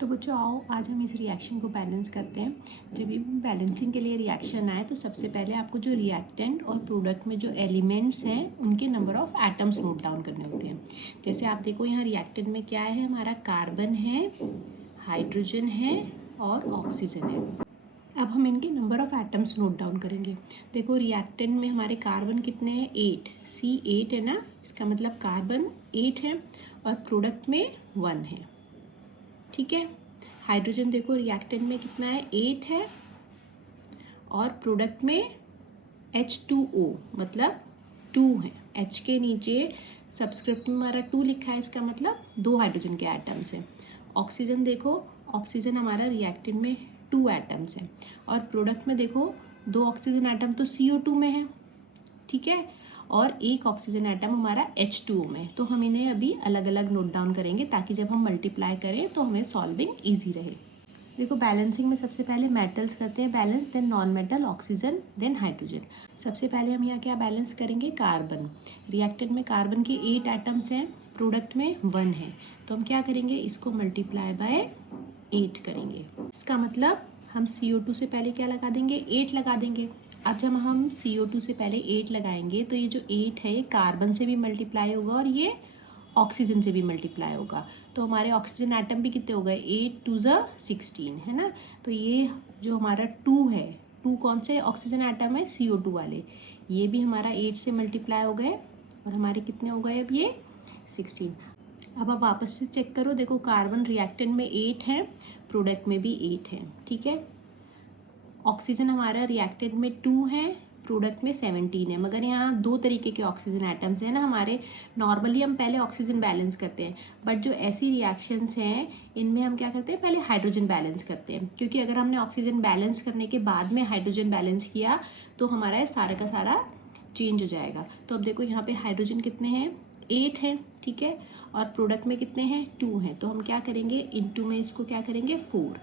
तो बच्चों आओ आज हम इस रिएक्शन को बैलेंस करते हैं। जब भी बैलेंसिंग के लिए रिएक्शन आए तो सबसे पहले आपको जो रिएक्टेंट और प्रोडक्ट में जो एलिमेंट्स हैं उनके number of atoms note down करने होते हैं। जैसे आप देखो यहाँ रिएक्टेंट में क्या है, हमारा कार्बन है, हाइड्रोजन है और ऑक्सीजन है। अब हम इनके number of atoms note down करेंगे। देखो रिएक्टेंट में हमारे कार्बन कितने हैं, 8, C8 है ना, इसका मतलब कार्बन 8 है और प्रोडक्ट में 1 है। ठीक है। हाइड्रोजन देखो रिएक्टेंट में कितना है, 8 है और प्रोडक्ट में H2O मतलब 2 है। H के नीचे सबस्क्रिप्ट में हमारा 2 लिखा है, इसका मतलब 2 हाइड्रोजन के एटम्स हैं। ऑक्सीजन देखो, ऑक्सीजन हमारा रिएक्टेंट में 2 एटम्स हैं और प्रोडक्ट में देखो 2 ऑक्सीजन एटम तो CO2 में है, ठीक है, और एक ऑक्सीजन एटम हमारा H2O में। तो हम इन्हें अभी अलग अलग नोट डाउन करेंगे ताकि जब हम मल्टीप्लाई करें तो हमें सॉल्विंग ईजी रहे। देखो बैलेंसिंग में सबसे पहले मेटल्स करते हैं balance, then non metal, oxygen, then hydrogen. सबसे पहले हम यहाँ क्या बैलेंस करेंगे, कार्बन। रिएक्टेंट में कार्बन के 8 एटम्स हैं, प्रोडक्ट में 1 है, तो हम क्या करेंगे, इसको मल्टीप्लाई बाय 8 करेंगे। इसका मतलब हम CO2 से पहले क्या लगा देंगे, 8 लगा देंगे। अब जब हम CO2 से पहले 8 लगाएंगे तो ये जो 8 है कार्बन से भी मल्टीप्लाई होगा और ये ऑक्सीजन से भी मल्टीप्लाई होगा। तो हमारे ऑक्सीजन एटम भी कितने हो गए, 8 2 16 है ना। तो ये जो हमारा 2 है, 2 कौन से ऑक्सीजन एटम है, CO2 वाले, ये भी हमारा 8 से मल्टीप्लाई हो गए और हमारे कितने हो गए अब ये 16। अब आप वापस से चेक करो, देखो कार्बन रिएक्टेंट में 8 है, प्रोडक्ट में भी 8 है, ठीक है। ऑक्सीजन हमारा रिएक्टेंट में 2 है, प्रोडक्ट में 17 है। मगर यहाँ 2 तरीके के ऑक्सीजन एटम्स हैं ना हमारे। नॉर्मली हम पहले ऑक्सीजन बैलेंस करते हैं, बट जो ऐसी रिएक्शंस हैं इनमें हम क्या करते हैं, पहले हाइड्रोजन बैलेंस करते हैं, क्योंकि अगर हमने ऑक्सीजन बैलेंस करने के बाद में हाइड्रोजन बैलेंस किया तो हमारा सारा का सारा चेंज हो जाएगा। तो अब देखो यहाँ पे हाइड्रोजन कितने हैं, 8 है, ठीक है, और प्रोडक्ट में कितने हैं, 2 हैं। तो हम क्या करेंगे, इनटू में इसको क्या करेंगे, 4,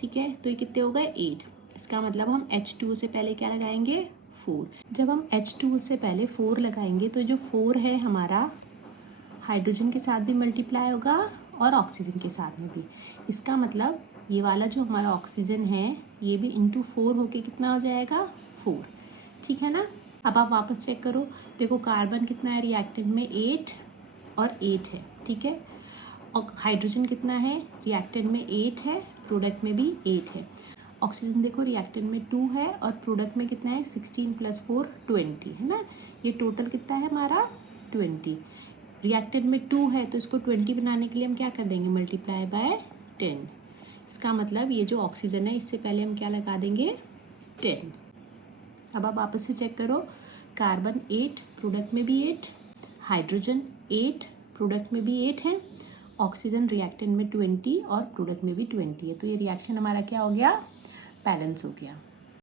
ठीक है। तो ये कितने हो गए, 8। इसका मतलब हम H2 से पहले क्या लगाएंगे, 4। जब हम H2 से पहले 4 लगाएंगे तो जो 4 है हमारा हाइड्रोजन के साथ भी मल्टीप्लाई होगा और ऑक्सीजन के साथ में भी। इसका मतलब ये वाला जो हमारा ऑक्सीजन है ये भी इंटू 4 होके कितना हो जाएगा, 4, ठीक है ना। अब आप वापस चेक करो, देखो कार्बन कितना है रिएक्टेंट में, 8 और 8 है, ठीक है। और हाइड्रोजन कितना है, रिएक्टेंट में 8 है, प्रोडक्ट में भी 8 है। ऑक्सीजन देखो रिएक्टेंट में 2 है और प्रोडक्ट में कितना है, 16 + 4 20 है ना। ये टोटल कितना है हमारा, 20। रिएक्टेंट में 2 है तो इसको 20 बनाने के लिए हम क्या कर देंगे, मल्टीप्लाई बाय 10। इसका मतलब ये जो ऑक्सीजन है इससे पहले हम क्या लगा देंगे, 10। अब आप वापस से चेक करो, कार्बन 8, प्रोडक्ट में भी 8, हाइड्रोजन 8, प्रोडक्ट में भी 8 है, ऑक्सीजन रिएक्टेंट में 20 और प्रोडक्ट में भी 20 है। तो ये रिएक्शन हमारा क्या हो गया, बैलेंस हो गया।